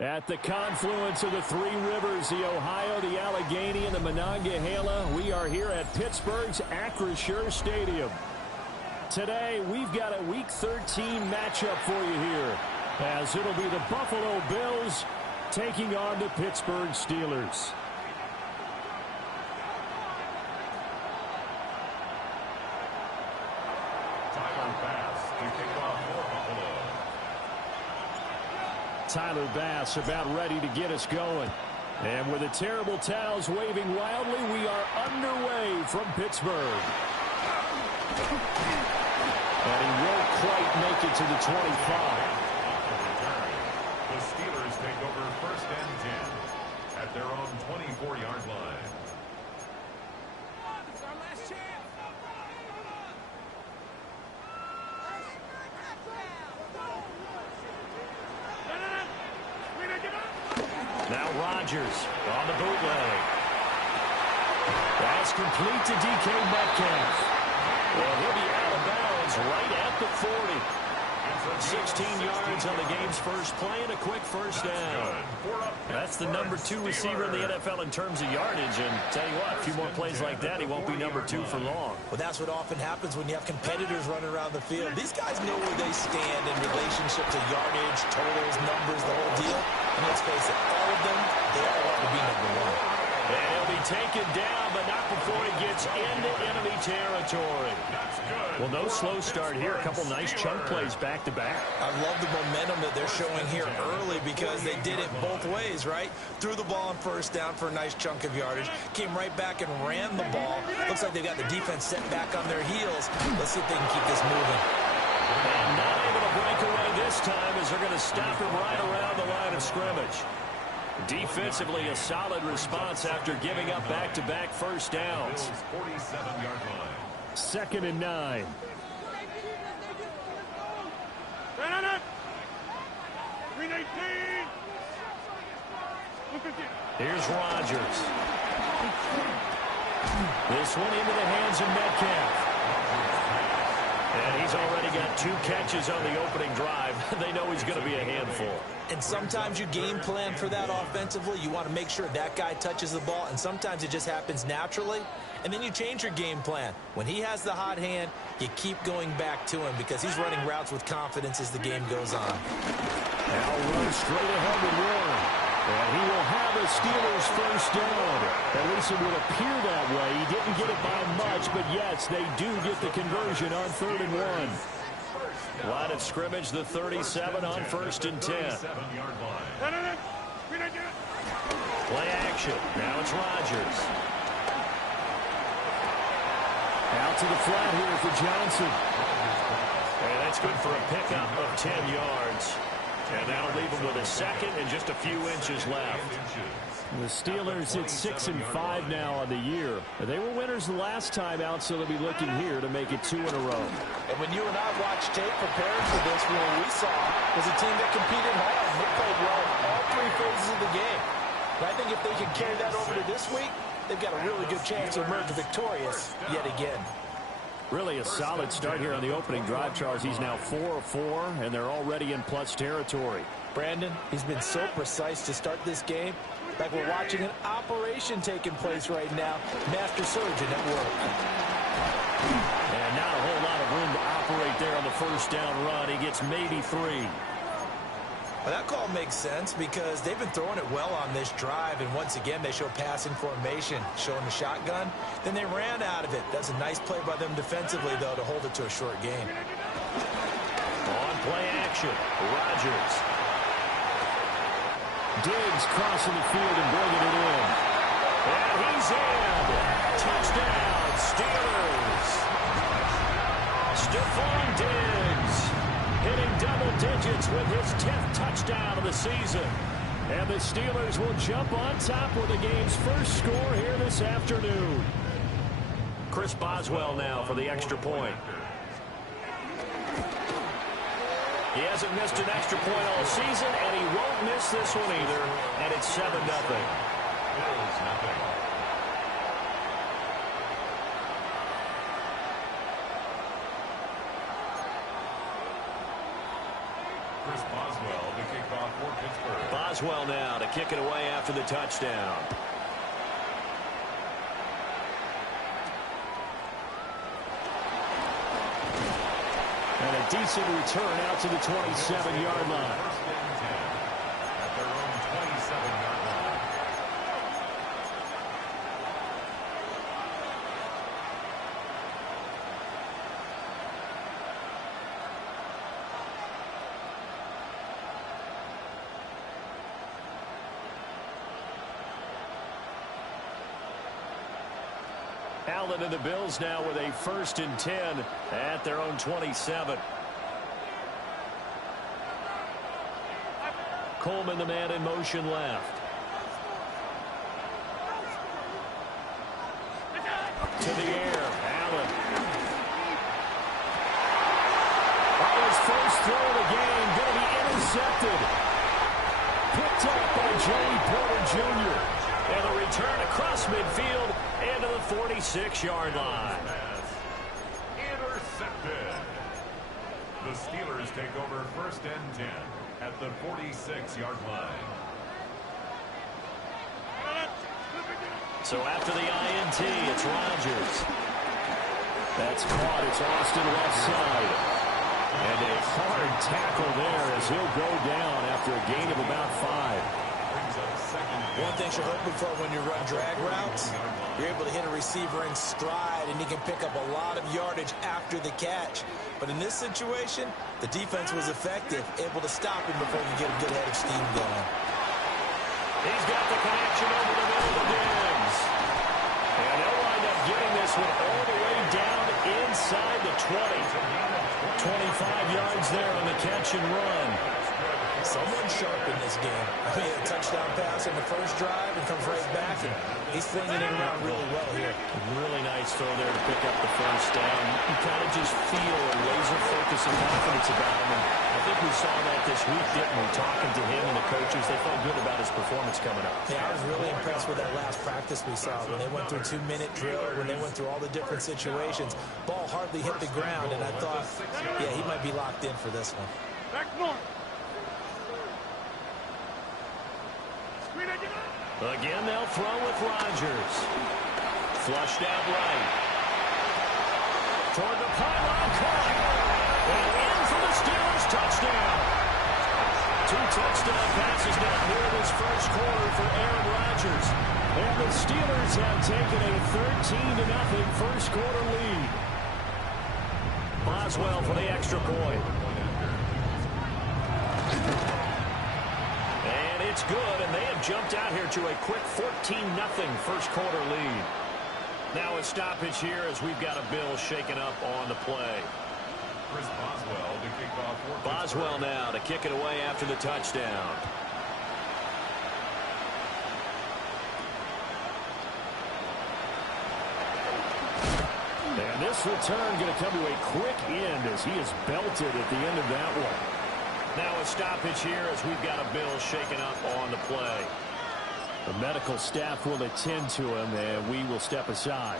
At the confluence of the three rivers, the Ohio, the Allegheny, and the Monongahela, we are here at Pittsburgh's Acrisure Stadium. Today, we've got a Week 13 matchup for you here, as it'll be the Buffalo Bills taking on the Pittsburgh Steelers. Tyler Bass about ready to get us going. And with the terrible towels waving wildly, we are underway from Pittsburgh. And he won't quite make it to the 25. The Steelers take over first and 10 at their own 24-yard line. Now Rodgers on the bootleg. That's complete to DK Metcalf. Well, he'll be out of bounds right at the 40. 16 yards on the game's first play and a quick first down. That's the number 2 receiver in the NFL in terms of yardage. And tell you what, a few more plays like that, he won't be number 2 for long. Well, that's what often happens when you have competitors running around the field. These guys know where they stand in relationship to yardage, totals, numbers, the whole deal. And let's face it, all of them, they all want to be number 1. And he'll be taken down, but not before he gets into enemy territory. Well, no slow start here. A couple nice chunk plays back-to-back. I love the momentum that they're showing here early because they did it both ways, right? Threw the ball on first down for a nice chunk of yardage. Came right back and ran the ball. Looks like they've got the defense set back on their heels. Let's see if they can keep this moving. And not able to break away this time as they're going to stop him right around the line of scrimmage. Defensively, a solid response after giving up back-to-back first downs. 47-yard line. 2nd and 9. Here's Rodgers. This one into the hands of Metcalf. And he's already got 2 catches on the opening drive. They know he's going to be a handful. And sometimes you game plan for that offensively. You want to make sure that guy touches the ball, and sometimes it just happens naturally. And then you change your game plan. When he has the hot hand, you keep going back to him because he's running routes with confidence as the game goes on. Now run straight ahead with Warren. And he will have a Steelers first down. At least it would appear that way. He didn't get it by much, but yes, they do get the conversion on 3rd and 1. Line of scrimmage, the 37 on 1st and 10. Play action. Now it's Rodgers. Out to the flat here for Johnson. And that's good for a pickup of 10 yards. And that'll leave him with a second and just a few inches left. The Steelers at 6-5 now on the year. They were winners the last time out, so they'll be looking here to make it 2 in a row. And when you and I watched tape preparing for this, what we saw was a team that competed hard. They played well in all 3 phases of the game. And I think if they can carry that over to this week, they've got a really good chance to emerge victorious yet again. Really a solid start here on the opening drive, Charles. He's now 4 of 4, and they're already in plus territory. Brandon, he's been so precise to start this game. Like we're watching an operation taking place right now. Master surgeon at work. And not a whole lot of room to operate there on the first down run. He gets maybe 3. Well, that call makes sense because they've been throwing it well on this drive, and once again they show passing formation, showing the shotgun. Then they ran out of it. That's a nice play by them defensively, though, to hold it to a short game. On play action, Rodgers. Diggs crossing the field and bringing it in. And he's in. Touchdown, Steelers. Stephon Diggs hitting double digits with his 10th touchdown of the season. And the Steelers will jump on top with the game's first score here this afternoon. Chris Boswell now for the extra point. He hasn't missed an extra point all season, and he won't miss this one either. And it's 7-0. Chris Boswell to kick off for Pittsburgh. Boswell now to kick it away after the touchdown. And a decent return out to the 27-yard line. First and 10 at their own 27-yard line. Allen and the Bills now with a 1st and 10 at their own 27. Coleman, the man in motion left. To the air, Allen. On his first throw of the game, going to be intercepted. Picked up by Joey Porter Jr. And a return across midfield into the 46-yard line. Intercepted. The Steelers take over 1st and 10 at the 46-yard line. So after the INT, it's Rodgers. That's caught. It's Austin left side. And a hard tackle there as he'll go down after a gain of about 5. One thing you're hoping for when you run drag routes, you're able to hit a receiver in stride, and he can pick up a lot of yardage after the catch. But in this situation, the defense was effective, able to stop him before he could get a good head of steam going. He's got the connection over the middle of Diggs. And they'll wind up getting this one all the way down inside the 20. 25 yards there on the catch and run. Someone sharp in this game. I mean, a touchdown pass in the first drive and comes right back, and he's flinging it around really well here. Really nice throw there to pick up the first down. You kind of just feel a laser focus and confidence about him. And I think we saw that this week, didn't we? Talking to him and the coaches, they felt good about his performance coming up. Yeah, I was really impressed with that last practice we saw when they went through 2-minute drill, when they went through all the different situations. Ball hardly hit the ground, and I thought, yeah, he might be locked in for this one. Back north. Again, they'll throw with Rodgers. Flushed out right. Toward the pylon, caught. And in for the Steelers, touchdown. 2 touchdown passes now here in this first quarter for Aaron Rodgers. And the Steelers have taken a 13-0 first quarter lead. Boswell for the extra point. It's good, and they have jumped out here to a quick 14-0 first quarter lead. Now a stoppage here as we've got a Bill shaken up on the play. Chris Boswell to kick off for Boswell now to kick it away after the touchdown. And this return going to come to a quick end as he is belted at the end of that one. Now a stoppage here as we've got a Bill shaken up on the play. The medical staff will attend to him, and we will step aside.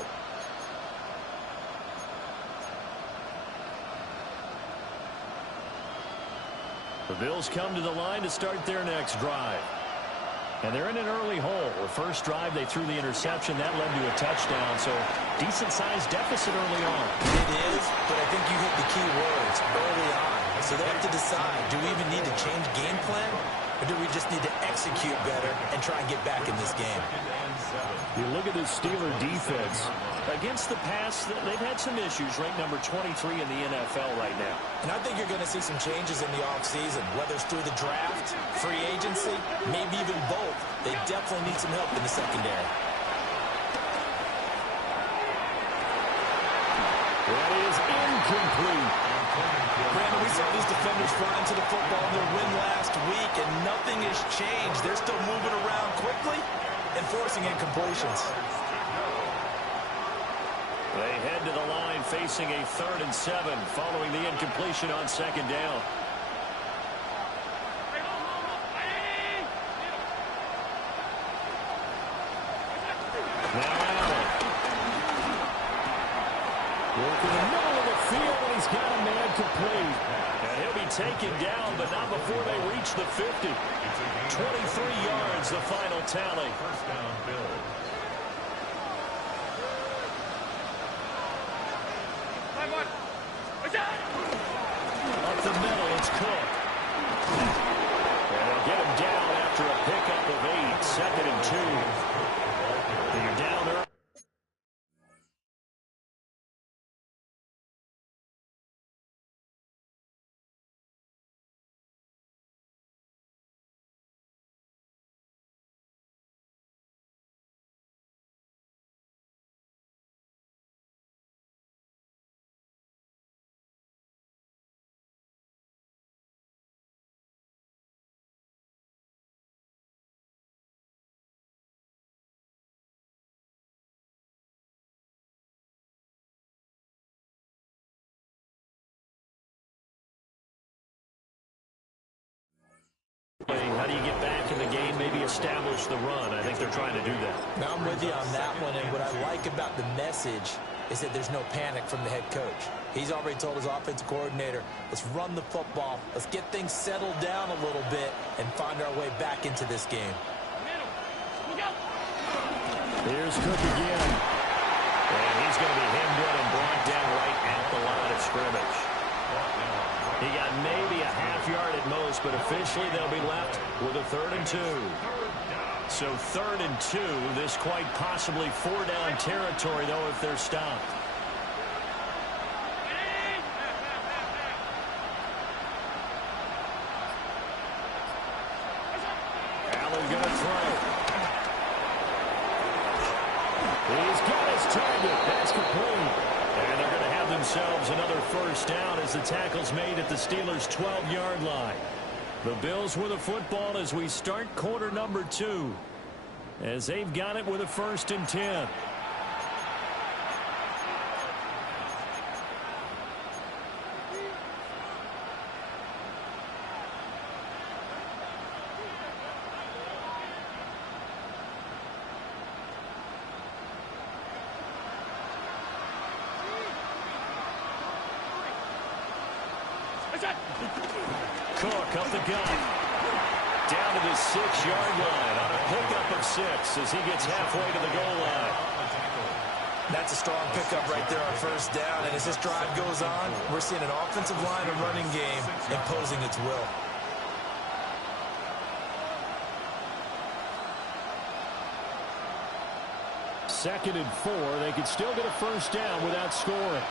The Bills come to the line to start their next drive. And they're in an early hole. The first drive, they threw the interception. That led to a touchdown, so decent-sized deficit early on. It is, but I think you hit the key words early on. So they have to decide, do we even need to change game plan, or do we just need to execute better and try and get back in this game? You look at the Steeler defense. Against the pass, they've had some issues, ranked number 23 in the NFL right now. And I think you're going to see some changes in the offseason, whether it's through the draft, free agency, maybe even both. They definitely need some help in the secondary. That is incomplete. Brandon, we saw these defenders flying to the football in their win last week, and nothing has changed. They're still moving around quickly and forcing incompletions. They head to the line facing a 3rd and 7 following the incompletion on 2nd down. Now Allen. Working the middle of the field, and he's got a man complete. And he'll be taken down, but not before they reach the 50. 23 yards, the final tally. First down, Bills. Up the middle, it's Cook. And they'll get him down after a pickup of 8, 2nd and 2. You're down early. How do you get back in the game, maybe establish the run? I think they're trying to do that. Now I'm with you on that one, and what I like about the message is that there's no panic from the head coach. He's already told his offensive coordinator, let's run the football, let's get things settled down a little bit and find our way back into this game. Here's Cook again. And he's going to be hemmed in and brought down right at the line of scrimmage. He got maybe a half yard at most, but officially they'll be left with a 3rd and 2. So 3rd and 2, this quite possibly 4-down territory, though, if they're stopped. Allen going to throw. He's got his target. That's complete. And they're going to have themselves another first down as the tackle's made at the Steelers' 12-yard line. The Bills with the football as we start quarter number 2. As they've got it with a 1st and 10. Cook up the gut. Down to the 6-yard line on a pickup of 6 as he gets halfway to the goal line. That's a strong pickup right there on 1st down, and as this drive goes on, we're seeing an offensive line and running game imposing its will. Second and 4. They could still get a first down without scoring.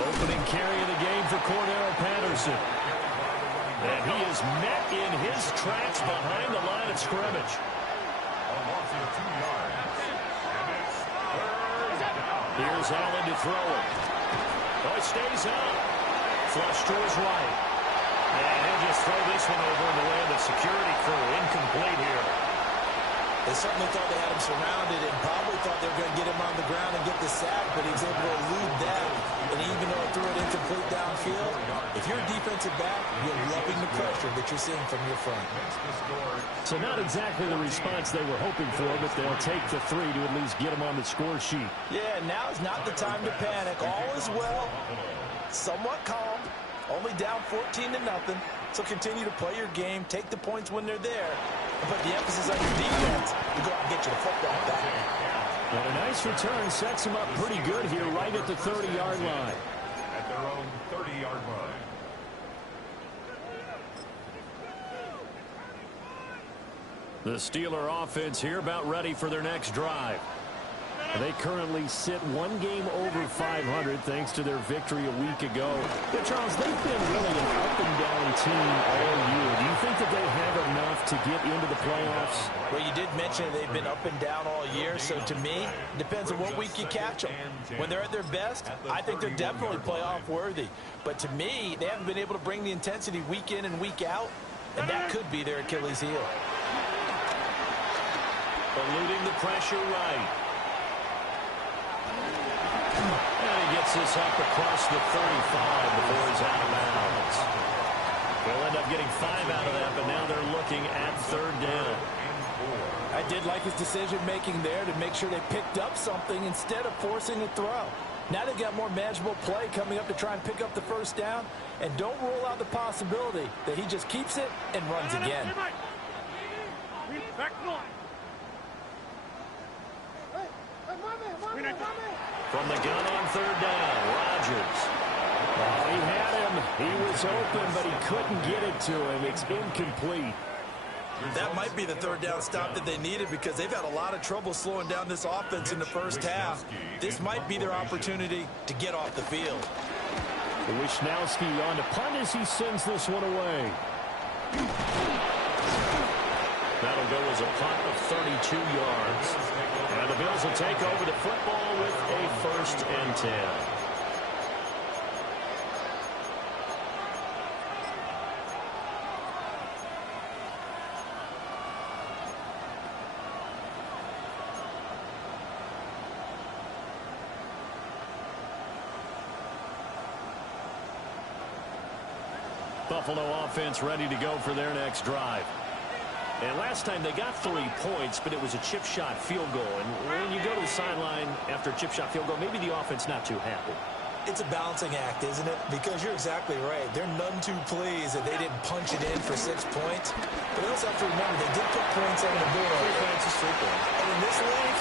Opening carry of the game for Cordero Patterson. And he is met in his tracks behind the line of scrimmage. Here's Allen to throw it. Oh, it stays up. Flush to his right. And he'll just throw this one over in the way of the security crew. Incomplete here. They certainly thought they had him surrounded and probably thought they were going to get him on the ground and get the sack, but he was able to elude that. And even though it threw it incomplete downfield, if you're a defensive back, you're loving the pressure that you're seeing from your front. So not exactly the response they were hoping for, but they'll take the 3 to at least get them on the score sheet. Yeah, now is not the time to panic. All is well, somewhat calm, only down 14-0. So continue to play your game, take the points when they're there, and put the emphasis on your defense to go out and get you the football back. And a nice return sets them up pretty good here right at the 30-yard line. At their own 30-yard line. The Steeler offense here about ready for their next drive. They currently sit 1 game over 500 thanks to their victory a week ago. Yeah, Charles, they've been really an up-and-down team all year. Do you think that they have enough to get into the playoffs? Well, you did mention they've been up and down all year, so to me, it depends on what week you catch them. When they're at their best, I think they're definitely playoff worthy. But to me, they haven't been able to bring the intensity week in and week out, and that could be their Achilles heel. Eluding the pressure right. And he gets this up across the 35 before he's out of bounds. They'll end up getting 5 out of that, but now they're looking at 3rd down. I did like his decision-making there to make sure they picked up something instead of forcing a throw. Now they've got more manageable play coming up to try and pick up the first down, and don't rule out the possibility that he just keeps it and runs again. From the gun on third down, Rodgers. Oh, he had him. He was open, but he couldn't get it to him. It's incomplete. That might be the third down stop that they needed because they've had a lot of trouble slowing down this offense in the first half. This might be their opportunity to get off the field. Wishnowski on to punt as he sends this one away. That'll go as a punt of 32 yards. And the Bills will take over the football with a 1st and 10. Buffalo offense ready to go for their next drive. And last time they got 3 points, but it was a chip shot field goal. And when you go to the sideline after a chip shot field goal, maybe the offense not too happy. It's a balancing act, isn't it? Because you're exactly right. They're none too pleased that they didn't punch it in for 6 points. But they also have to remember they did put points on the board. 3 points is 3 points. And in this league,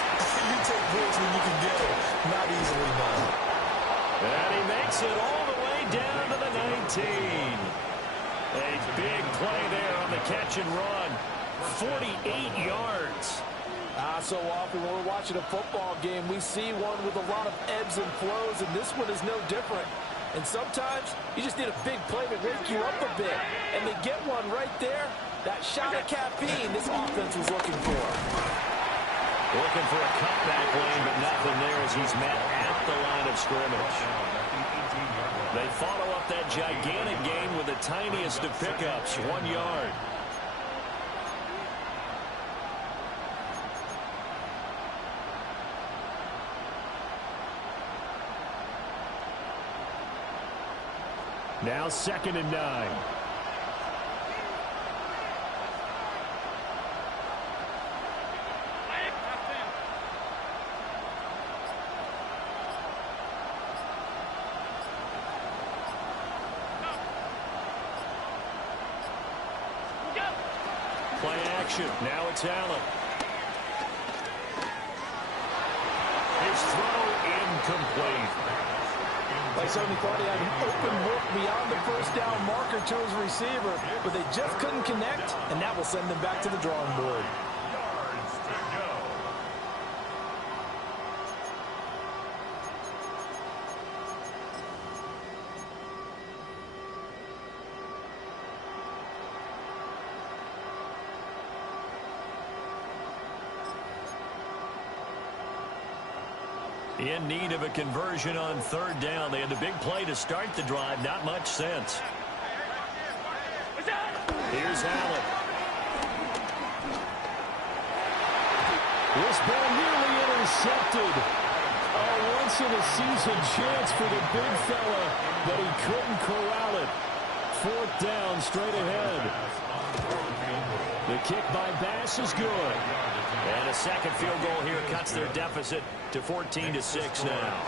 you take points when you can get them. Not easily done. And he makes it all the way down to the 19. A big play there on the catch and run. 48 yards. So often when we're watching a football game, we see one with a lot of ebbs and flows, and this one is no different. And sometimes you just need a big play to wake you up a bit. And they get one right there. That shot of caffeine this offense was looking for. Looking for a cutback lane, but nothing there as he's met at the line of scrimmage. They follow up that gigantic gain with the tiniest of pickups, 1 yard. Now 2nd and 9. Play action. Now it's Allen. His throw incomplete. Like somebody thought he had an open look beyond the first down marker to his receiver, but they just couldn't connect, and that will send them back to the drawing board. Yards to go. In need of a conversion on third down. They had the big play to start the drive. Not much sense. Here's Allen. This ball nearly intercepted. A once-in-a-season chance for the big fella, but he couldn't corral it. 4th down straight ahead. The kick by Bass is good. And a second field goal here cuts their deficit to 14-6 now.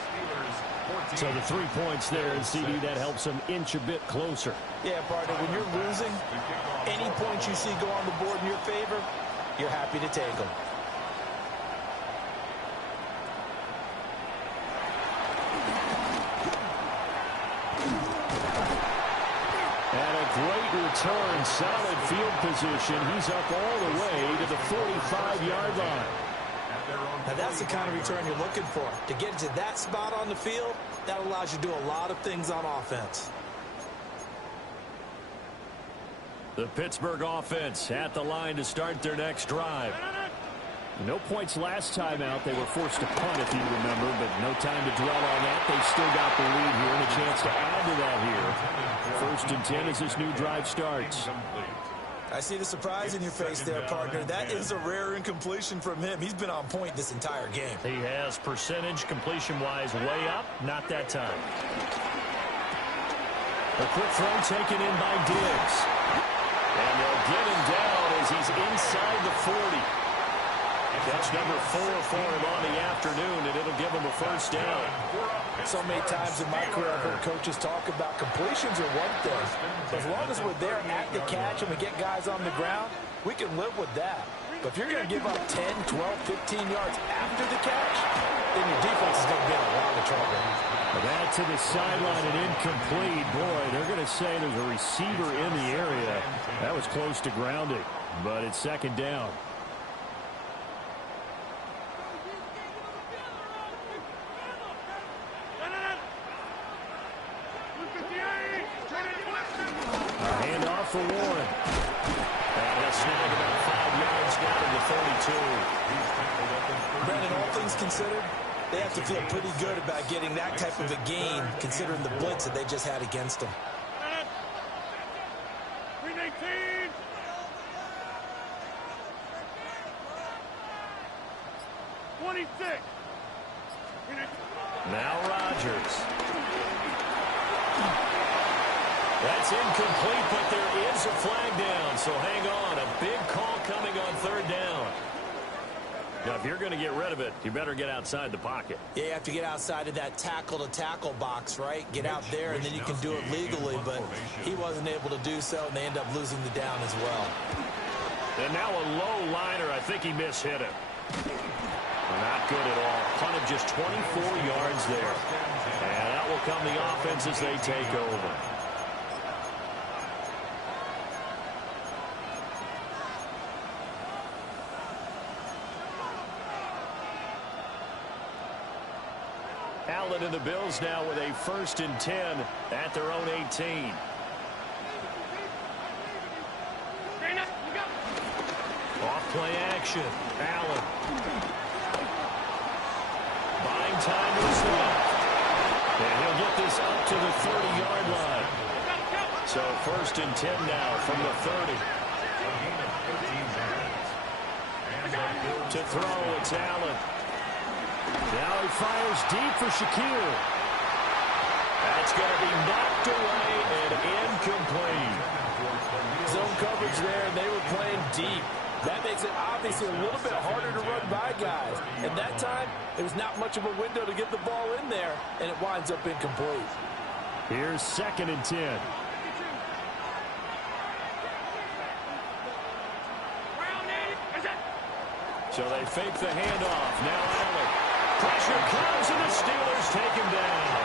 So the 3 points there, and CD, that helps them inch a bit closer. Yeah, partner, when you're losing, any points you see go on the board in your favor, you're happy to take them. And a great return, solid field position. He's up all the way to the 45-yard line. Now that's the kind of return you're looking for. To get to that spot on the field, that allows you to do a lot of things on offense. The Pittsburgh offense at the line to start their next drive. No points last time out. They were forced to punt, if you remember, but no time to dwell on that. They've still got the lead here and a chance to add to that here. 1st and 10 as this new drive starts. I see the surprise in your face there, partner. That is a rare incompletion from him. He's been on point this entire game. He has percentage completion-wise way up. Not that time. A quick throw taken in by Diggs. And they'll get him down as he's inside the 40. That's number 4 for him on the afternoon, and it'll give him a first down. So many times in my career, I've heard coaches talk about completions are one thing. As long as we're there at the catch and we get guys on the ground, we can live with that. But if you're going to give up 10, 12, 15 yards after the catch, then your defense is going to be in a lot of trouble. That to the sideline and incomplete. Boy, they're going to say there's a receiver in the area. That was close to grounding, but it's second down. A handoff for Warren. And he'll snag about 5 yards down to the 32. Brandon, all things considered, they have to feel pretty good about getting that type of a gain, considering the blitz that they just had against them. 26. Now Rodgers. That's incomplete, but there is a flag down, so hang on. A big call coming on third down. Now, if you're going to get rid of it, you better get outside the pocket. Yeah, you have to get outside of that tackle-to-tackle box, right? Get out there, and then you can do it legally, but he wasn't able to do so, and they end up losing the down as well. And now a low liner. I think he mishit it. Not good at all. Punt of just 24 yards there. And that will come the offense as they take over. Allen and the Bills now with a 1st and 10 at their own 18. Off play action. Allen. Buying time to his left. And he'll get this up to the 30-yard line. So 1st and 10 now from the 30. To throw, it's Allen. Now he fires deep for Shakir. That's going to be knocked away and incomplete. Zone coverage there, and they were playing deep. That makes it obviously a little bit harder to run by guys. And that time, there was not much of a window to get the ball in there, and it winds up incomplete. Here's 2nd and 10. So they fake the handoff. Now Allen. Pressure comes, and the Steelers take him down.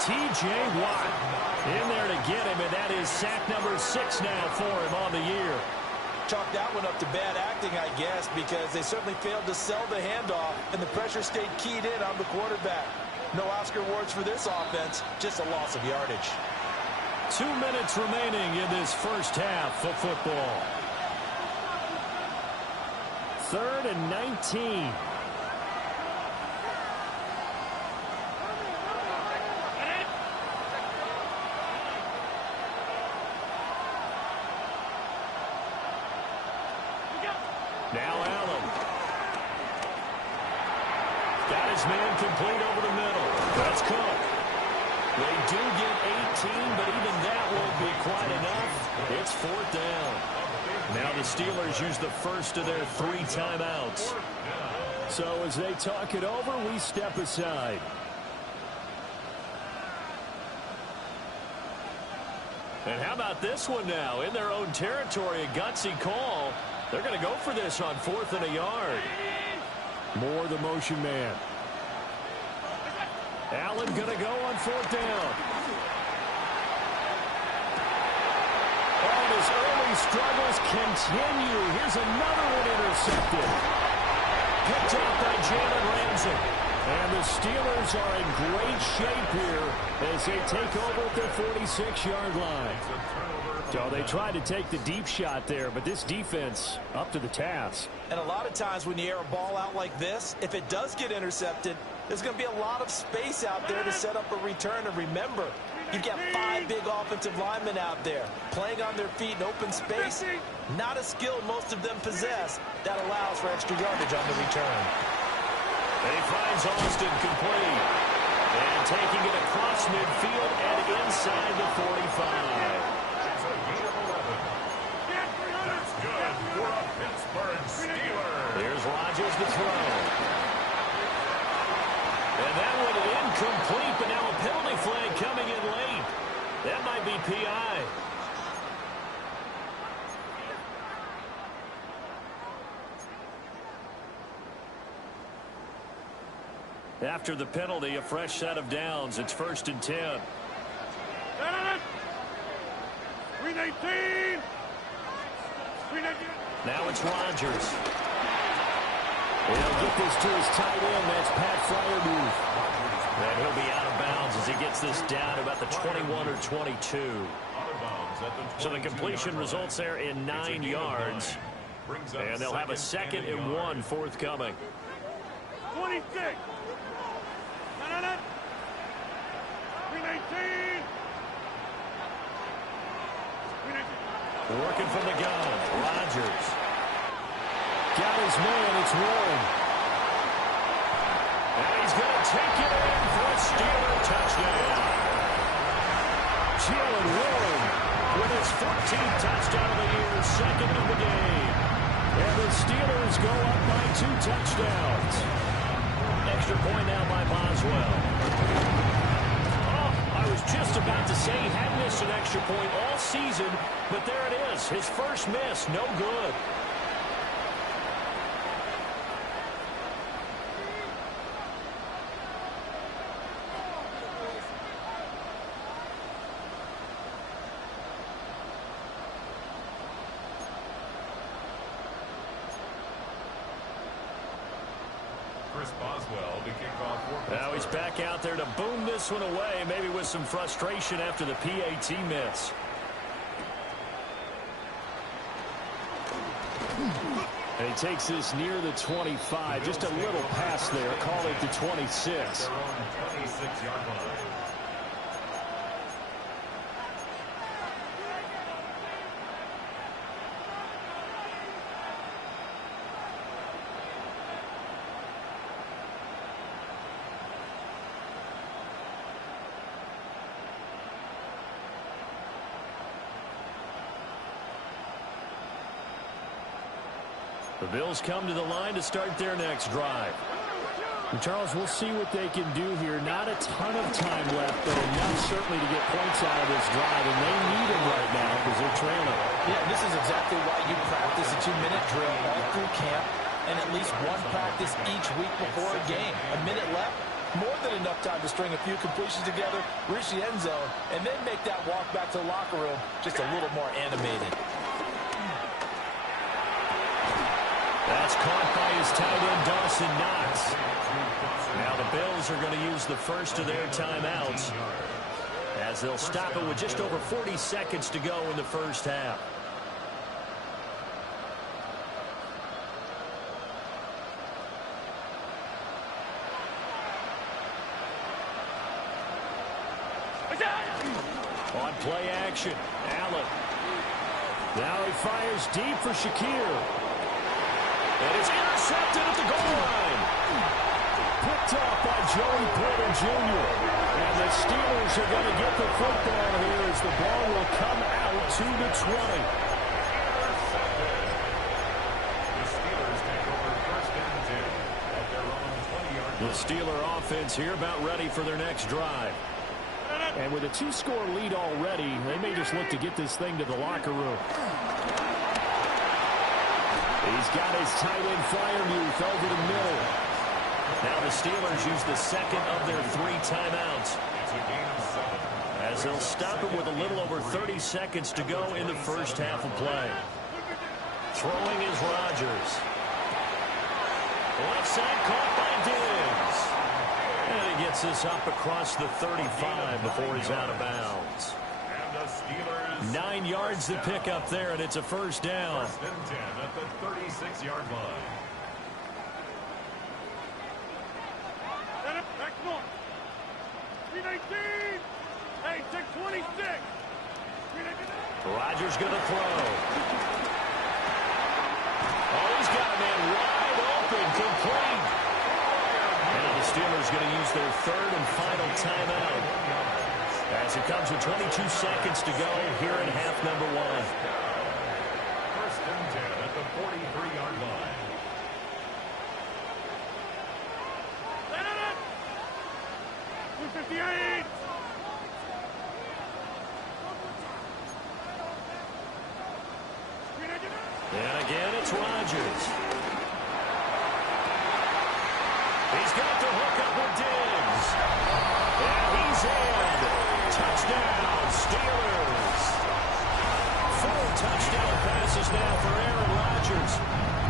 T.J. Watt in there to get him, and that is sack number 6 now for him on the year. Chalk that one up to bad acting, I guess, because they certainly failed to sell the handoff, and the pressure stayed keyed in on the quarterback. No Oscar awards for this offense, just a loss of yardage. 2 minutes remaining in this first half of football. 3rd and 19. Now Allen. Got his man complete over the middle. That's Cook. They do get 18, but even that won't be quite enough. It's 4th down. Now the Steelers use the first of their 3 timeouts. So as they talk it over, we step aside. And how about this one now? In their own territory, a gutsy call. They're going to go for this on 4th and a yard. Moore, the motion man. Allen going to go on 4th down. And his early struggles continue. Here's another one intercepted. Picked up by Jalen Ramsey. And the Steelers are in great shape here as they take over at their 46-yard line. So they tried to take the deep shot there, but this defense up to the task. And a lot of times when you air a ball out like this, if it does get intercepted, there's going to be a lot of space out there to set up a return. And remember, you've got 5 big offensive linemen out there playing on their feet in open space. Not a skill most of them possess that allows for extra yardage on the return. And he finds Austin complete. And taking it across midfield and inside the 45. Here's Rodgers to throw. And that one incomplete, but now a penalty flag coming in late. That might be PI. After the penalty, a fresh set of downs. It's 1st and 10. 319. Now it's Rodgers. He'll get this to his tight end. That's Pat Fryermuth. And he'll be out of bounds as he gets this down about the 21 or 22. So the completion results there in 9 yards. And they'll have a 2nd and 1 forthcoming. 26. 319. Working from the gun. Rodgers. Got his man. It's Warren. And he's going to take it in for a Steeler touchdown. Jalen Warren with his 14th touchdown of the year, 2nd of the game. And the Steelers go up by 2 touchdowns. Extra point now by Boswell. I was just about to say he hadn't missed an extra point all season, but there it is. His first miss, no good. Now he's back out there to boom this one away, maybe with some frustration after the PAT miss. And he takes this near the 25. Just a little pass there. Call it the 26. The Bills come to the line to start their next drive. And Charles, we'll see what they can do here. Not a ton of time left, but enough certainly to get points out of this drive, and they need them right now because they're trailing. Yeah, this is exactly why you practice a 2-minute drill all through camp and at least one practice each week before a game. A minute left, more than enough time to string a few completions together, reach the end zone, and then make that walk back to the locker room just a little more animated. That's caught by his tight end, Dawson Knox. Now the Bills are going to use the first of their timeouts as they'll stop it with just over 40 seconds to go in the first half. On play action, Allen. Now he fires deep for Shakir. And it's intercepted at the goal line. Picked off by Joey Porter Jr. And the Steelers are going to get the football here as the ball will come out to the 20. The Steelers take over 1st and 10 at their own 20-yard line. The Steeler offense here about ready for their next drive. And with a 2-score lead already, they may just look to get this thing to the locker room. He's got his tight end Fryermuth over the middle. Now the Steelers use the 2nd of their 3 timeouts. It's a gain of 7. As they'll stop it with a little over 30 seconds to go in the first half of play. Throwing is Rodgers. Left side caught by Diggs. And he gets this up across the 35 before he's out of bounds. And the Steelers 9 yards to pick up there, and it's a first down. 1st and 10 at the 36-yard line. Back north. 319. Hey, 626. Rodgers going to throw. Oh, he's got a man wide open, complete. And the Steelers going to use their 3rd and final timeout as it comes with 22 seconds to go here in half number 1. 1st and 10 at the 43-yard line. 58. And again, it's Rodgers. He's got the hook up with Diggs. And he's in. Touchdown, Steelers. 4 touchdown passes now for Aaron Rodgers.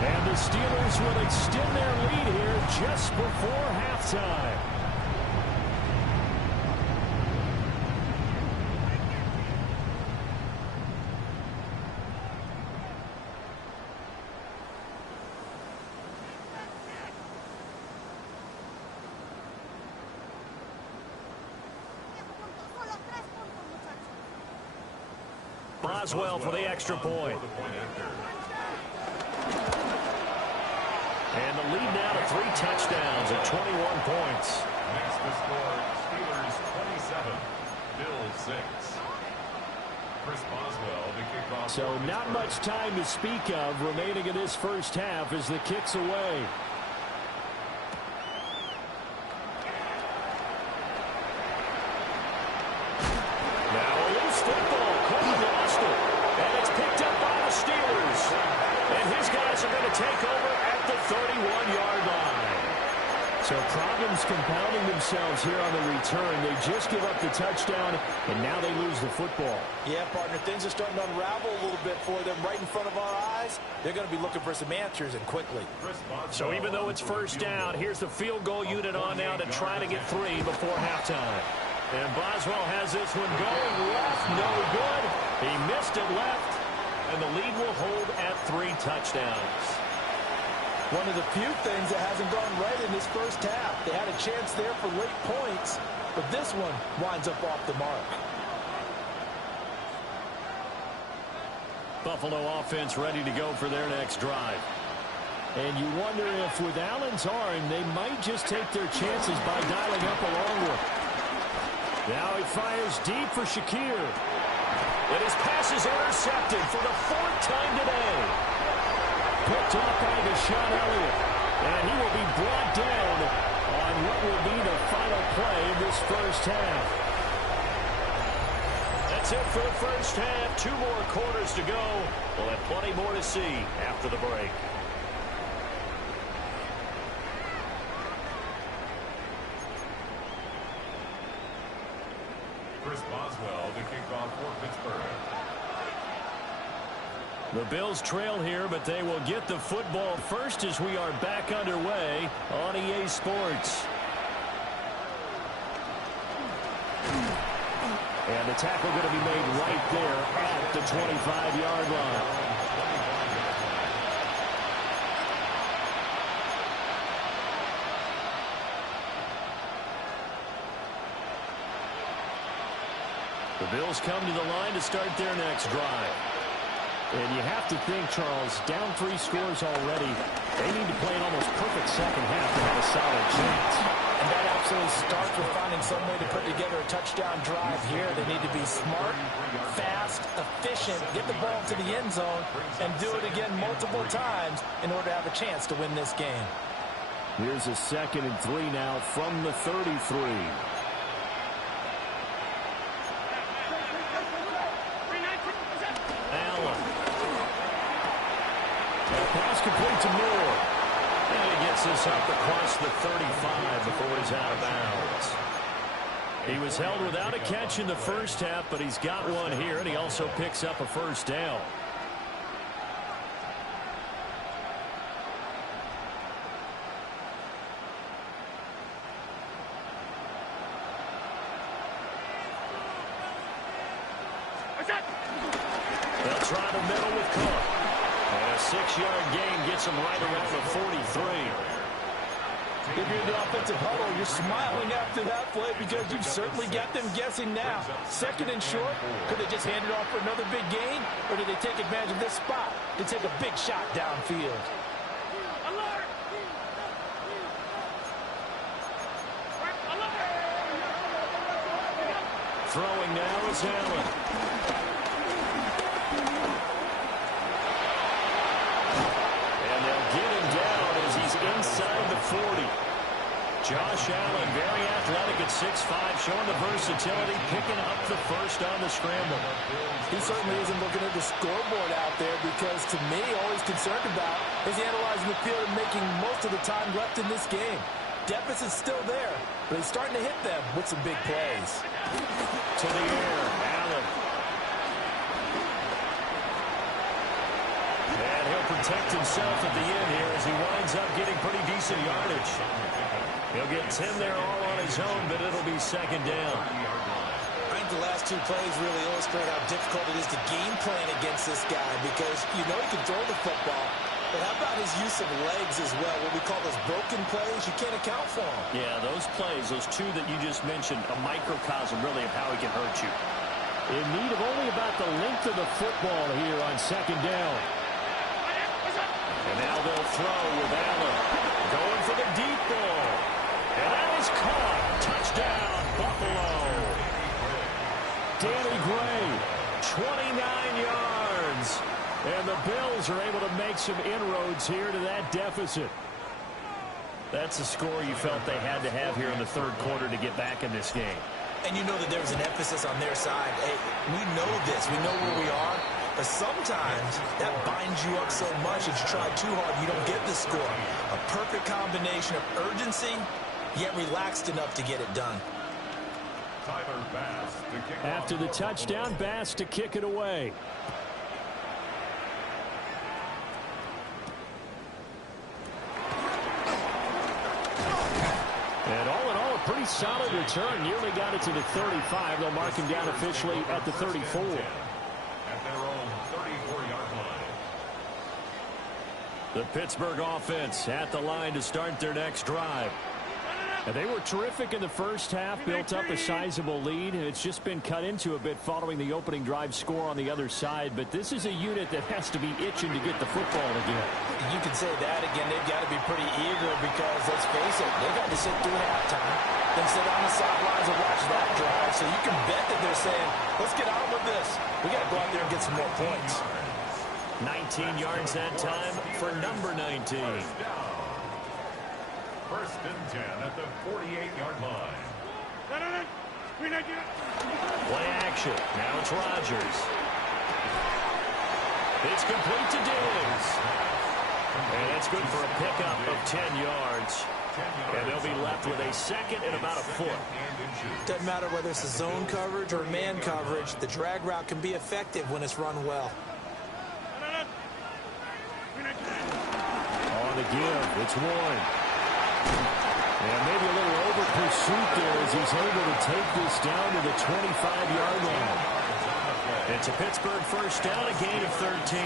And the Steelers will extend their lead here just before halftime. Boswell for the extra point. And the lead now to 3 touchdowns at 21 points. Next to score, Steelers 27, Bills 6. Chris Boswell to kick off. So not much time to speak of remaining in this first half as the kick's away. Now a loose football. Cole lost it. And it's picked up by the Steelers. And his guys are going to take over at the 31-yard line. So problems compounding themselves here on the return. They just give up the touchdown, and now they lose the football. Yeah, partner, things are starting to unravel a little bit for them right in front of our eyes. They're going to be looking for some answers, and quickly. So even though it's first down, here's the field goal unit on now to try to get 3 before halftime. And Boswell has this one going left, no good. He missed it left, and the lead will hold at 3 touchdowns. One of the few things that hasn't gone right in this first half. They had a chance there for late points, but this one winds up off the mark. Buffalo offense ready to go for their next drive. And you wonder if with Allen's arm, they might just take their chances by dialing up a long one. Now he fires deep for Shakir. And his pass is intercepted for the 4th time today. Picked off by Deshaun Elliott. And he will be brought down on what will be the final play of this first half. That's it for the first half. 2 more quarters to go. We'll have plenty more to see after the break. Chris Boswell to kick off for Pittsburgh. The Bills trail here, but they will get the football first as we are back underway on EA Sports. And the tackle going to be made right there at the 25-yard line. The Bills come to the line to start their next drive. And you have to think, Charles, down 3 scores already. They need to play an almost perfect second half to have a solid chance. And that absolutely starts with finding some way to put together a touchdown drive here. They need to be smart, fast, efficient, get the ball to the end zone, and do it again multiple times in order to have a chance to win this game. Here's a 2nd and 3 now from the 33. Pass complete to Moore. And he gets this up across the 35 before he's out of bounds. He was held without a catch in the first half, but he's got one here, and he also picks up a first down. They'll try the middle with Cook. And a 6-yard gain gets him right around the 43. If you're in the offensive huddle, you're smiling after that play because you've certainly got them guessing now. 2nd and short, could they just hand it off for another big gain? Or did they take advantage of this spot to take a big shot downfield? Throwing now is Allen. And they'll get him down as he's inside the 40. Josh Allen, very athletic at 6'5", showing the versatility, picking up the first on the scramble. He certainly isn't looking at the scoreboard out there because, to me, all he's concerned about is analyzing the field and making most of the time left in this game. Deficit's still there, but he's starting to hit them with some big plays. To the air, Allen. And he'll protect himself at the end here as he winds up getting pretty decent yardage. He'll get 10 there all on his own, but it'll be second down. I think the last two plays really illustrate how difficult it is to game plan against this guy because you know he can throw the football, but how about his use of legs as well? What we call those broken plays, you can't account for them. Yeah, those plays, those two that you just mentioned, a microcosm really of how he can hurt you. In need of only about the length of the football here on second down. And now they'll throw with Allen. Going for the deep ball. And that is caught. Touchdown, Buffalo. Danny Gray, 29 yards. And the Bills are able to make some inroads here to that deficit. That's the score you felt they had to have here in the third quarter to get back in this game. And you know that there's an emphasis on their side. Hey, we know this. We know where we are. But sometimes that binds you up so much that you try too hard, you don't get the score. A perfect combination of urgency, yet relaxed enough to get it done. After the touchdown, Bass to kick it away. And all in all, a pretty solid return. Nearly got it to the 35. They'll mark him down officially at the 34. At their own 34-yard line. The Pittsburgh offense at the line to start their next drive. And they were terrific in the first half, built up a sizable lead, and it's just been cut into a bit following the opening drive score on the other side. But this is a unit that has to be itching to get the football again. You can say that again. They've got to be pretty eager because, let's face it, they've got to sit through halftime, then sit on the sidelines and watch that drive. So you can bet that they're saying, let's get on with this. We got to go out there and get some more points. 19 yards that time for number 19. First and 10 at the 48-yard line. Play action. Now it's Rodgers. It's complete to Diggs. And that's good for a pickup of 10 yards. And they'll be left with a second and about a foot. Doesn't matter whether it's a zone coverage or man coverage, the drag route can be effective when it's run well. On the give, it's Warren. And maybe a little over pursuit there as he's able to take this down to the 25-yard line. It's a Pittsburgh first down, a gain of 13.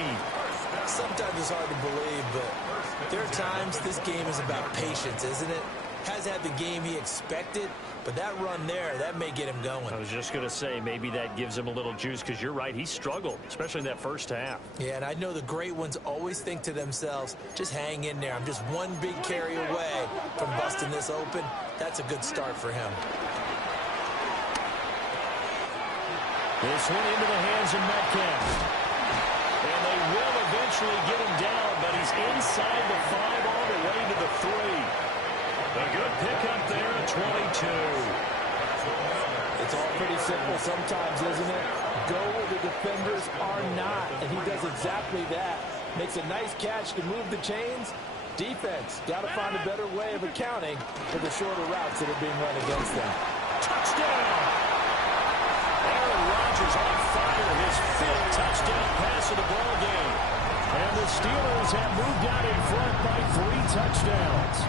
Sometimes it's hard to believe, but there are times this game is about patience, isn't it? Has had the game he expected, but that run there, that may get him going. I was just going to say, maybe that gives him a little juice because you're right, he struggled, especially in that first half. Yeah, and I know the great ones always think to themselves, just hang in there. I'm just one big carry away from busting this open. That's a good start for him. This one into the hands of Metcalf. And they will eventually get him down, but he's inside the 5 all the way to the 3. A good pickup there at 22. It's all pretty simple sometimes, isn't it? Go where the defenders are not, and he does exactly that. Makes a nice catch to move the chains. Defense, got to find a better way of accounting for the shorter routes that are being run against them. Touchdown! Aaron Rodgers on fire, his 5th touchdown pass of the ball game. And the Steelers have moved out in front by 3 touchdowns.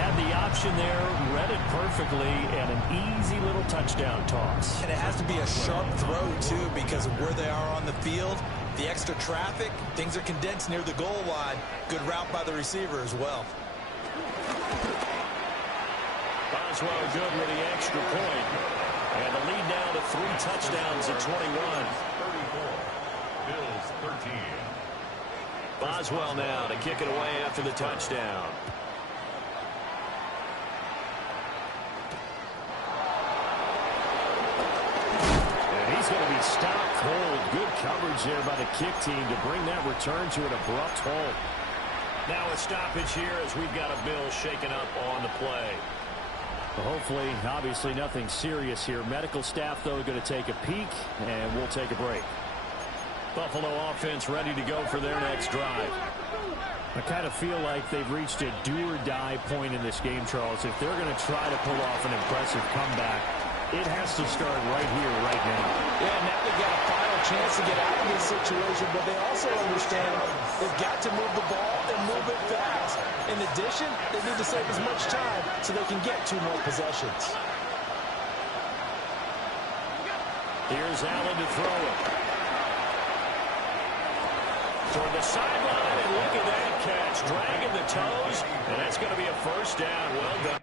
Had the option there, read it perfectly, and an easy little touchdown toss. And it has to be a sharp throw, too, because of where they are on the field. The extra traffic, things are condensed near the goal line. Good route by the receiver as well. Boswell good with the extra point. And the lead now to 3 touchdowns at 21. 34. Bills 13. Boswell now to kick it away after the touchdown. He's going to be stopped cold. Good coverage there by the kick team to bring that return to an abrupt halt. Now a stoppage here as we've got a Bill shaken up on the play. Well, hopefully, obviously nothing serious here. Medical staff, though, going to take a peek, and we'll take a break. Buffalo offense ready to go for their next drive. I kind of feel like they've reached a do-or-die point in this game, Charles. If they're going to try to pull off an impressive comeback, it has to start right here, right now. Yeah, now they've got a final chance to get out of this situation, but they also understand they've got to move the ball and move it fast. In addition, they need to save as much time so they can get 2 more possessions. Here's Allen to throw it. Toward the sideline, and look at that catch. Dragging the toes, and that's going to be a first down. Well done.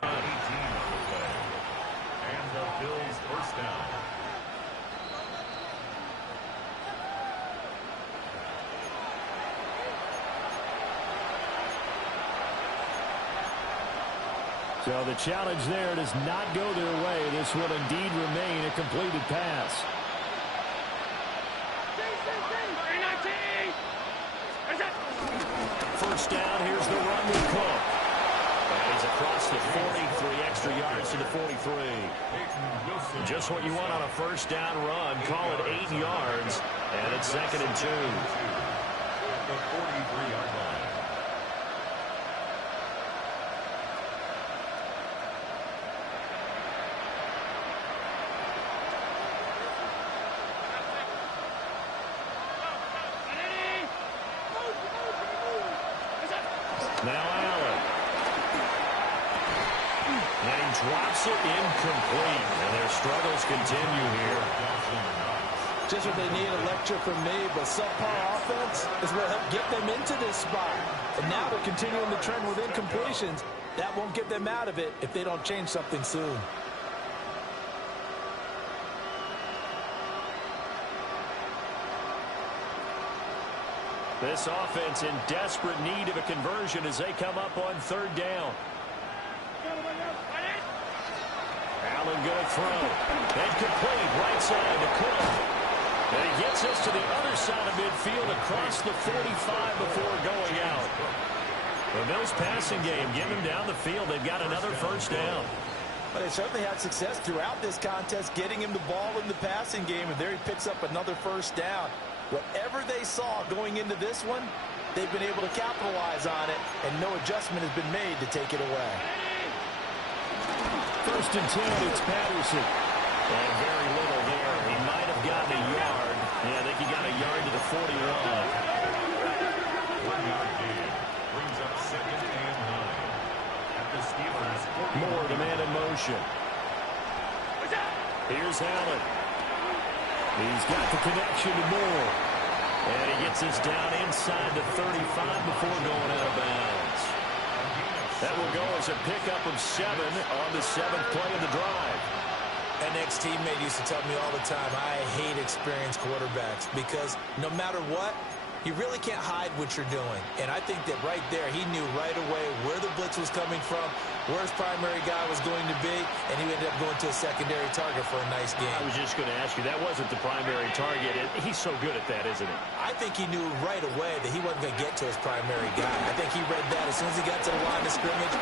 18 on the play. And the Bills first down. So the challenge there does not go their way. This will indeed remain a completed pass. First down, here's the run with Cook. And he's across the 40, 3 extra yards to the 43. Just what you want on a first down run. Call it 8 yards, and it's 2nd and 2. At the 43-yard line. Now Allen. And he drops it incomplete. And their struggles continue here. Just what they need, a lecture from me, but subpar offense is what helped get them into this spot. And now they're continuing the trend with incompletions. That won't get them out of it if they don't change something soon. This offense in desperate need of a conversion as they come up on 3rd down. Allen going to throw. And complete right side to Cook. And he gets us to the other side of midfield across the 45 before going out. The Bills passing game, get them down the field. They've got another first down. But they certainly had success throughout this contest, getting him the ball in the passing game, and there he picks up another first down. Whatever they saw going into this one, they've been able to capitalize on it, and no adjustment has been made to take it away. 1st and 10, it's Patterson. And very little there. He might have gotten a yard. Yeah, I think he got a yard to the 41. 1-yard gain brings up 2nd and 9. At the Steelers' 40. Moore, the man in motion. Here's Allen. He's got the connection to Moore. And he gets us down inside the 35 before going out of bounds. That will go as a pickup of 7 on the 7th play of the drive. An ex-teammate used to tell me all the time, I hate experienced quarterbacks because no matter what, you really can't hide what you're doing. And I think that right there, he knew right away where the blitz was coming from, where his primary guy was going to be, and he ended up going to a secondary target for a nice game. I was just going to ask you, that wasn't the primary target. He's so good at that, isn't he? I think he knew right away that he wasn't going to get to his primary guy. I think he read that as soon as he got to the line of scrimmage,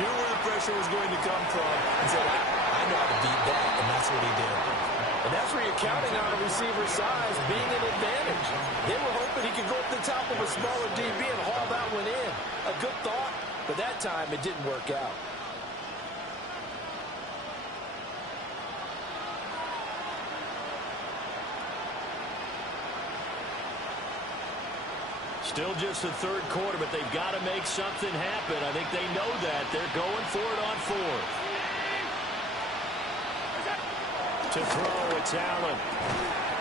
knew where the pressure was going to come from, and said, I know how to beat that, and that's what he did. And that's where you're counting on a receiver's size being an advantage. They were hoping he could go up the top of a smaller DB and haul that one in. A good thought, but that time it didn't work out. Still just the 3rd quarter, but they've got to make something happen. I think they know that. They're going for it on 4th. To throw, it's Allen.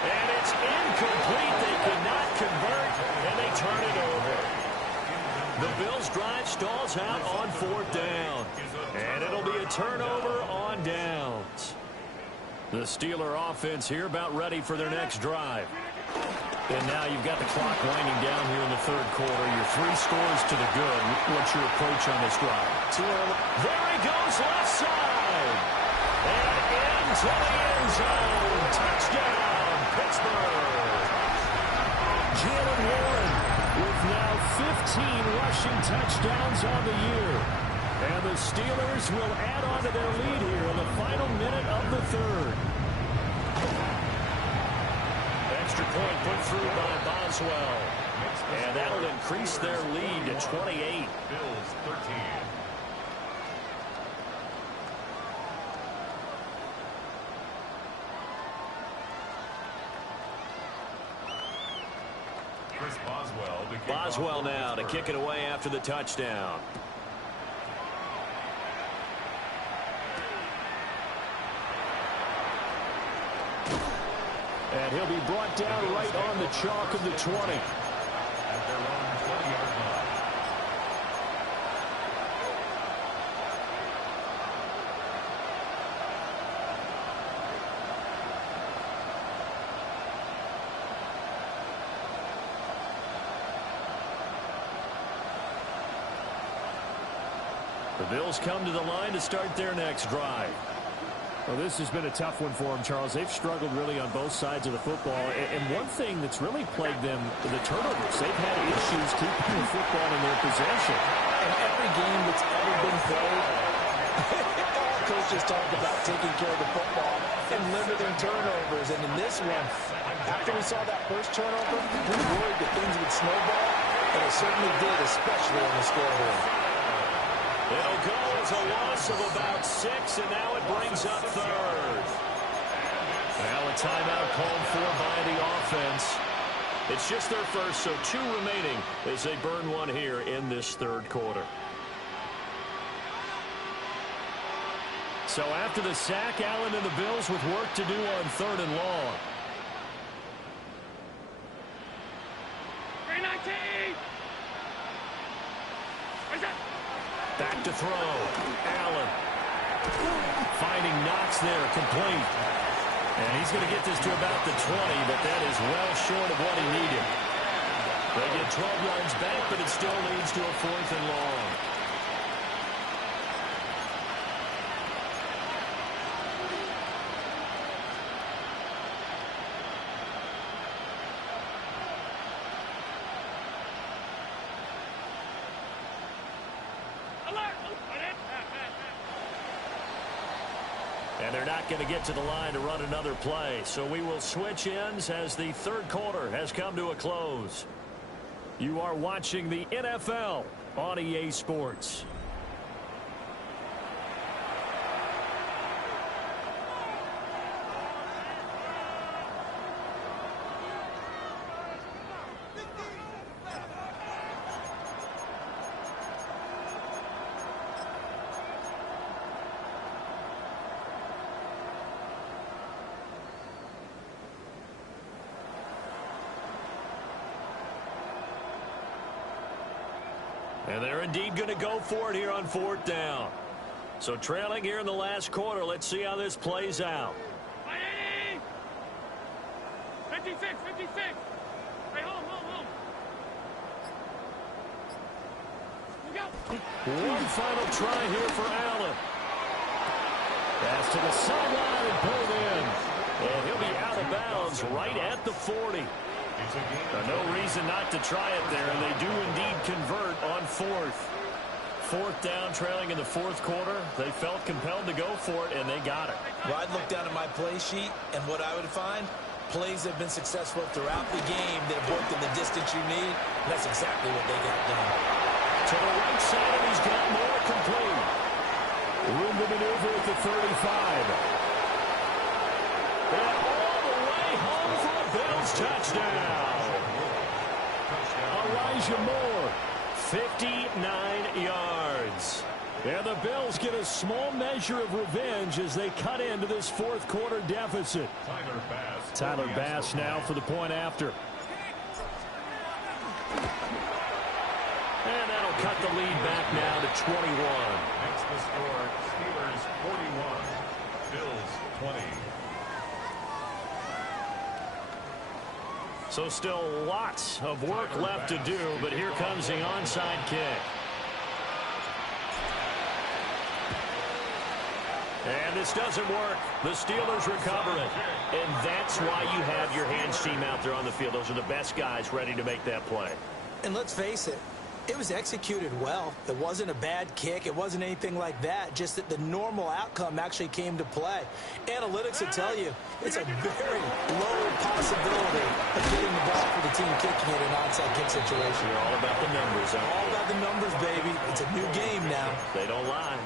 And it's incomplete. They could not convert, and they turn it over. The Bills' drive stalls out on 4th down. And it'll be a turnover on downs. The Steeler offense here about ready for their next drive. And now you've got the clock winding down here in the 3rd quarter. Your 3 scores to the good. What's your approach on this drive? There he goes, left side. And into the end zone. Touchdown, Pittsburgh. Jalen Warren with now 15 rushing touchdowns on the year. And the Steelers will add on to their lead here in the final minute of the third. Extra point put through by Boswell. And that'll increase their lead to 28. Bills 13. Boswell now to kick it away after the touchdown. And he'll be brought down right on the chalk of the 20. At their own 20-yard line. The Bills come to the line to start their next drive. Well, this has been a tough one for them, Charles. They've struggled really on both sides of the football. And one thing that's really plagued them, the turnovers. They've had issues keeping the football in their possession. In every game that's ever been played, all coaches talk about taking care of the football and limiting turnovers. And in this one, after we saw that first turnover, we worried that things would snowball, and it certainly did, especially on the scoreboard. It'll go as a loss of about 6, and now it brings up third. Now a timeout called for by the offense. It's just their first, so 2 remaining as they burn one here in this third quarter. So after the sack, Allen and the Bills with work to do on 3rd and long. 319! Back to throw. Allen. Finding Knox there, complete. And he's going to get this to about the 20, but that is well short of what he needed. They get 12 yards back, but it still leads to a 4th and long. And they're not going to get to the line to run another play. So we will switch ends as the third quarter has come to a close. You are watching the NFL on EA Sports. And they're indeed going to go for it here on 4th down. So trailing here in the last quarter. Let's see how this plays out. 56, 56. Hey, home. We go. One final try here for Allen. Pass to the sideline and pulled in. And he'll be out of bounds right at the 40. No reason not to try it there, and they do indeed convert on 4th. 4th down, trailing in the 4th quarter. They felt compelled to go for it, and they got it. Well, I'd look down at my play sheet, and what I would find, plays have been successful throughout the game that have worked in the distance you need, and that's exactly what they got done. To the right side, and he's got more complete. Room to maneuver at the 35. And all the way home for a Bills touchdown. Elijah Moore, 59 yards. And the Bills get a small measure of revenge as they cut into this 4th quarter deficit. Tyler Bass now for the point after. And that'll cut the lead back now to 21. Makes the score Steelers 41, Bills 20. So still lots of work left to do, but here comes the onside kick. And this doesn't work. The Steelers recover it. And that's why you have your hands team out there on the field. Those are the best guys ready to make that play. And let's face it, it was executed well. It wasn't a bad kick. It wasn't anything like that. Just that the normal outcome actually came to play. Analytics will tell you it's a very low possibility of getting the ball for the team kicking it in an onside kick situation. You're all about the numbers, huh? All about the numbers, baby. It's a new game now. They don't lie.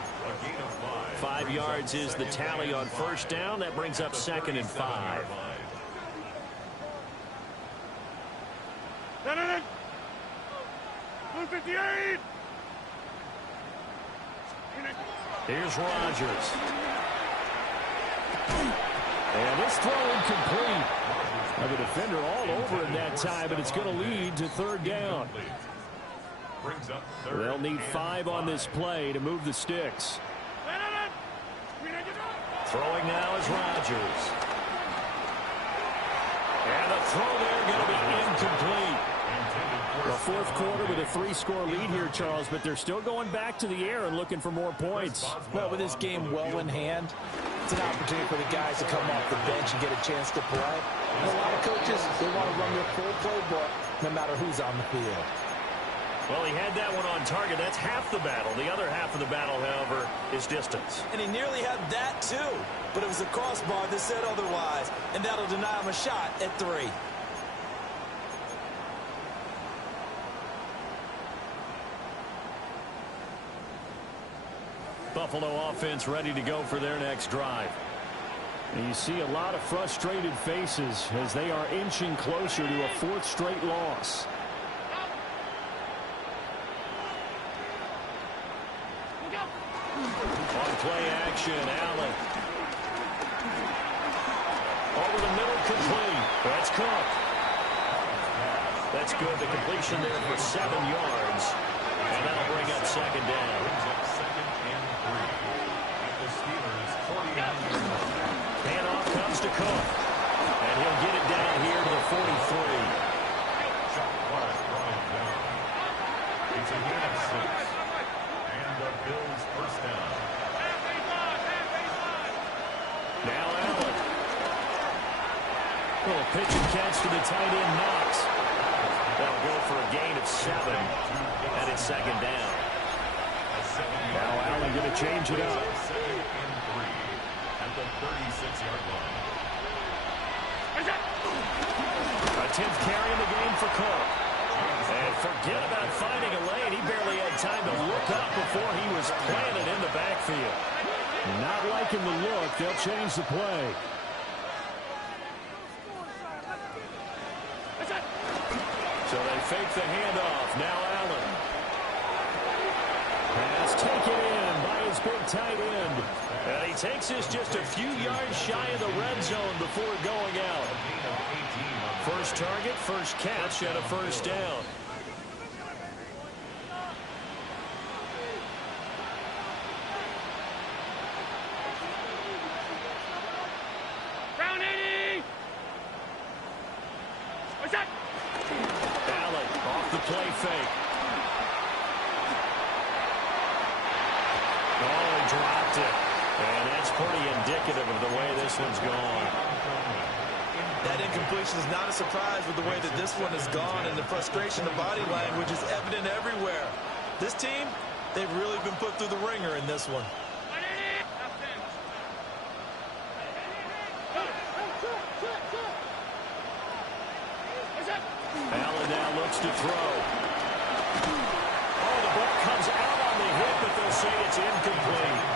5 yards is the tally on first down. That brings up 2nd and 5. No. 58. Here's Rodgers. And this throw incomplete. The defender all over him that time, but it's going to lead to 3rd down. They'll need 5 on this play to move the sticks. Throwing now is Rodgers. And the throw there going to be incomplete. The 4th quarter with a 3-score lead here, Charles, but they're still going back to the air and looking for more points. Well, with this game well in hand, it's an opportunity for the guys to come off the bench and get a chance to play. And a lot of coaches, they want to run their full playbook no matter who's on the field. Well, he had that one on target. That's half the battle. The other half of the battle, however, is distance. And he nearly had that, too. But it was a crossbar that said otherwise. And that'll deny him a shot at 3. Buffalo offense ready to go for their next drive. And you see a lot of frustrated faces as they are inching closer to a 4th straight loss. On play action, Allen. Over the middle, complete. That's Cook. That's good. The completion there for 7 yards. And that'll bring up 2nd down. Handoff comes to Cook. And he'll get it down here to the 43. It's a gain of 6. And the Bills first down. Now Allen. Little pitch and catch to the tight end, Knox. That'll go for a gain of 7. And it's 2nd down. Now Allen going to change it up. 2nd and 3 at the 36-yard line. A 10th carry in the game for Cook. And forget about finding a lane. He barely had time to look up before he was planted in the backfield. Not liking the look. They'll change the play. So they fake the handoff. Now Allen. Pass taken in by his big tight end. And he takes this just a few yards shy of the red zone before going out. First target, first catch, and a first down. Round 80. What's that? Allen off the play fake. Oh, he dropped it. And that's pretty indicative of the way this one's gone. That incompletion is not a surprise with the way that this one has gone, and the frustration, the body language is evident everywhere. This team, they've really been put through the ringer in this one. Allen now looks to throw. Oh, the ball comes out on the hit, but they'll say it's incomplete.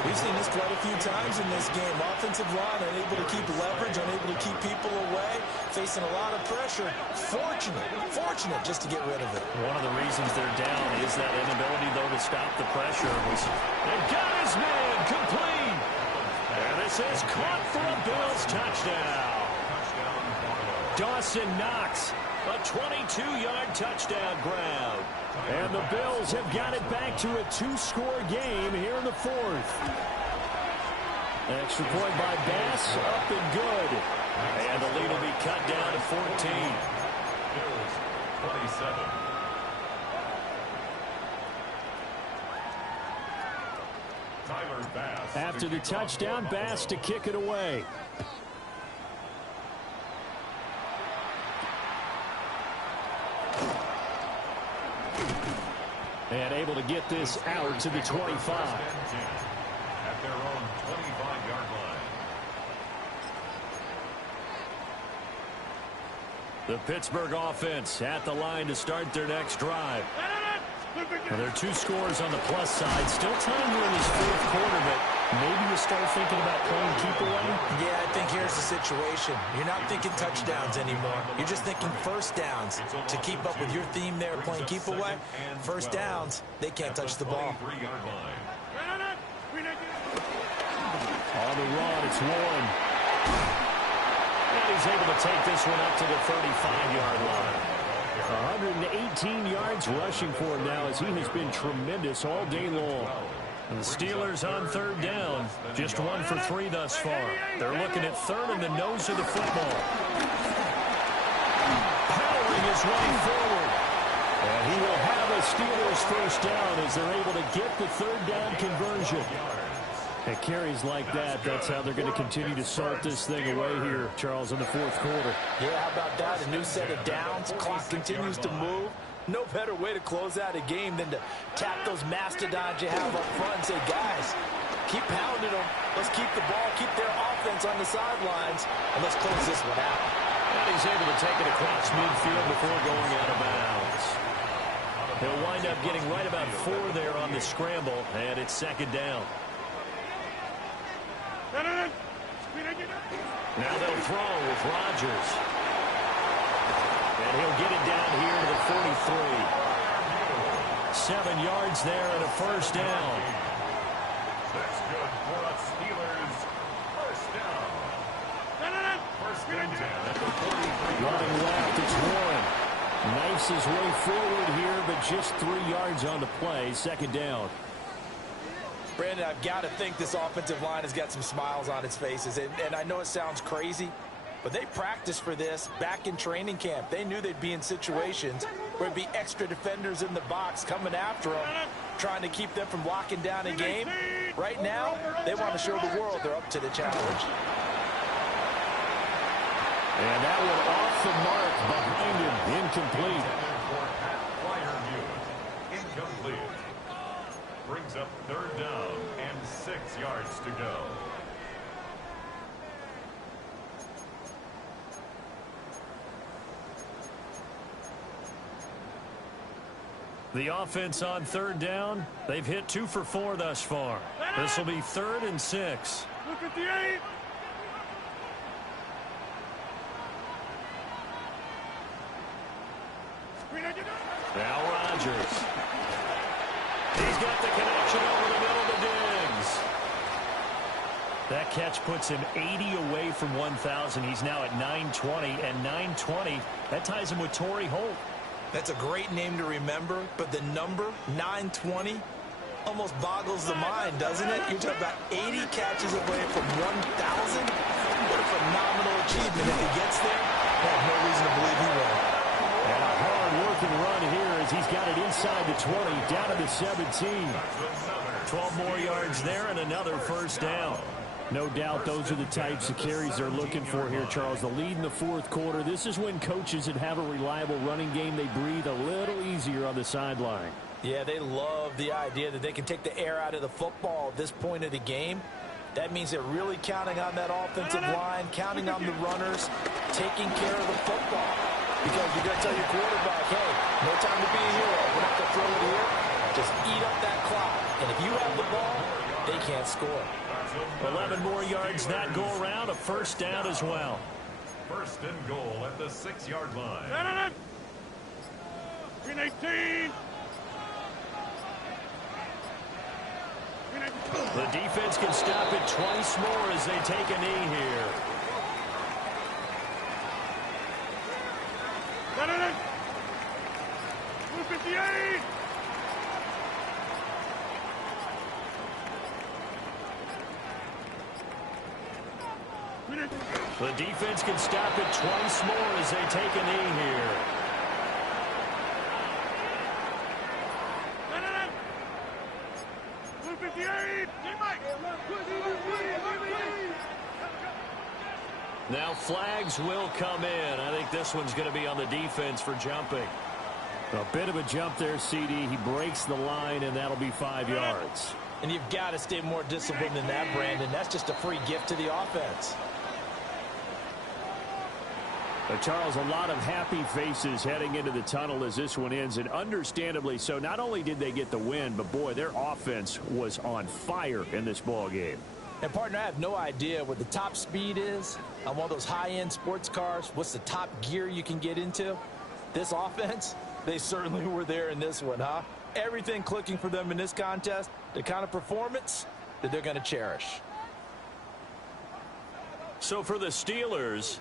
We've seen this quite a few times in this game. Offensive line unable to keep leverage, unable to keep people away, facing a lot of pressure. Fortunate just to get rid of it. One of the reasons they're down is that inability, though, to stop the pressure. They got his man complete. And this is caught for a Bills touchdown. Dawson Knox, a 22-yard touchdown grab. And the Bills have got it back to a 2-score game here in the 4th. Extra point by Bass, up and good. And the lead will be cut down to 14. Bills 27. After the touchdown, Bass to kick it away. And able to get this out to the 25. At their own 25-yard line. The Pittsburgh offense at the line to start their next drive. Well, there are two scores on the plus side. Still time here in this fourth quarter, but maybe you start thinking about playing keep away? Yeah, I think here's the situation. You're not thinking touchdowns anymore. You're just thinking first downs. To keep up with your theme there, playing keep away, first downs, they can't touch the ball. On the run, it's Warren. And he's able to take this one up to the 35-yard line. 118 yards rushing for him now as he has been tremendous all day long. And the Steelers on third down, just 1 for 3 thus far. They're looking at third in the nose of the football. Powering his way forward. And he will have a Steelers first down as they're able to get the third down conversion. At carries like that, that's how they're going to continue to salt this thing away here, Charles, in the fourth quarter. Yeah, how about that? A new set of downs. Clock continues to move. No better way to close out a game than to tap those mastodons you have up front and say, guys, keep pounding them. Let's keep the ball, keep their offense on the sidelines, and let's close this one out. And he's able to take it across midfield before going out of bounds. He'll wind up getting right about 4 there on the scramble, and it's second down. Now they'll throw with Rodgers. And he'll get it down here to the 43. 7 yards there and a first down. That's good for a Steelers first down. First and 10 at the 43. Running left, it's Warren. Knifes his way forward here, but just 3 yards on the play. Second down. Brandon, I've got to think this offensive line has got some smiles on its faces. And I know it sounds crazy, but they practiced for this back in training camp. They knew they'd be in situations where there'd be extra defenders in the box coming after them, trying to keep them from locking down a game. Right now, they want to show the world they're up to the challenge. And that one off the mark behind him. Incomplete. Incomplete. Brings up third down and 6 yards to go. The offense on third down, they've hit 2 for 4 thus far. This will be 3rd and 6. 58. Now Rodgers. He's got the connection over the middle to Diggs. That catch puts him 80 away from 1,000. He's now at 920, and 920, that ties him with Torrey Holt. That's a great name to remember, but the number, 920, almost boggles the mind, doesn't it? You're talking about 80 catches away from 1,000. What a phenomenal achievement. If he gets there, I have no reason to believe he will. And a hard-working run here as he's got it inside the 20, down to the 17. 12 more yards there and another first down. No doubt those are the types of carries they're looking for here, Charles. The lead in the fourth quarter. This is when coaches that have a reliable running game, they breathe a little easier on the sideline. Yeah, they love the idea that they can take the air out of the football at this point of the game. That means they're really counting on that offensive line, counting on the runners, taking care of the football. Because you're going to tell your quarterback, hey, no time to be a hero. We're not going to throw it here. Just eat up that clock. And if you have the ball, they can't score. 11 more yards that go around, a first down as well. First and goal at the 6-yard line. 18. The defense can stop it twice more as they take a knee here. Blue 58. The defense can stop it twice more as they take a knee here. Blue 58. Mike. flags will come in. I think this one's going to be on the defense for jumping. A bit of a jump there, CD. He breaks the line, and that'll be 5 yards. And you've got to stay more disciplined than that, Brandon. That's just a free gift to the offense. Charles, a lot of happy faces heading into the tunnel as this one ends, and understandably so. Not only did they get the win, but, boy, their offense was on fire in this ball game. And, partner, I have no idea what the top speed is on one of those high-end sports cars. What's the top gear you can get into? This offense, they certainly were there in this one, huh? Everything clicking for them in this contest, the kind of performance that they're going to cherish. So for the Steelers,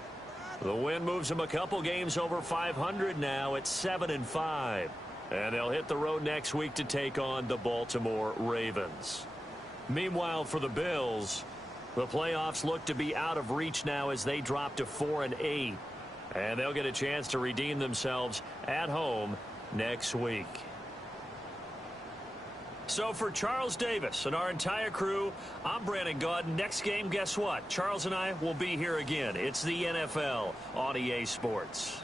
the win moves them a couple games over 500 now at 7-5. And they'll hit the road next week to take on the Baltimore Ravens. Meanwhile, for the Bills, the playoffs look to be out of reach now as they drop to 4-8. And they'll get a chance to redeem themselves at home next week. So for Charles Davis and our entire crew, I'm Brandon Gaudin. Next game, guess what? Charles and I will be here again. It's the NFL on EA Sports.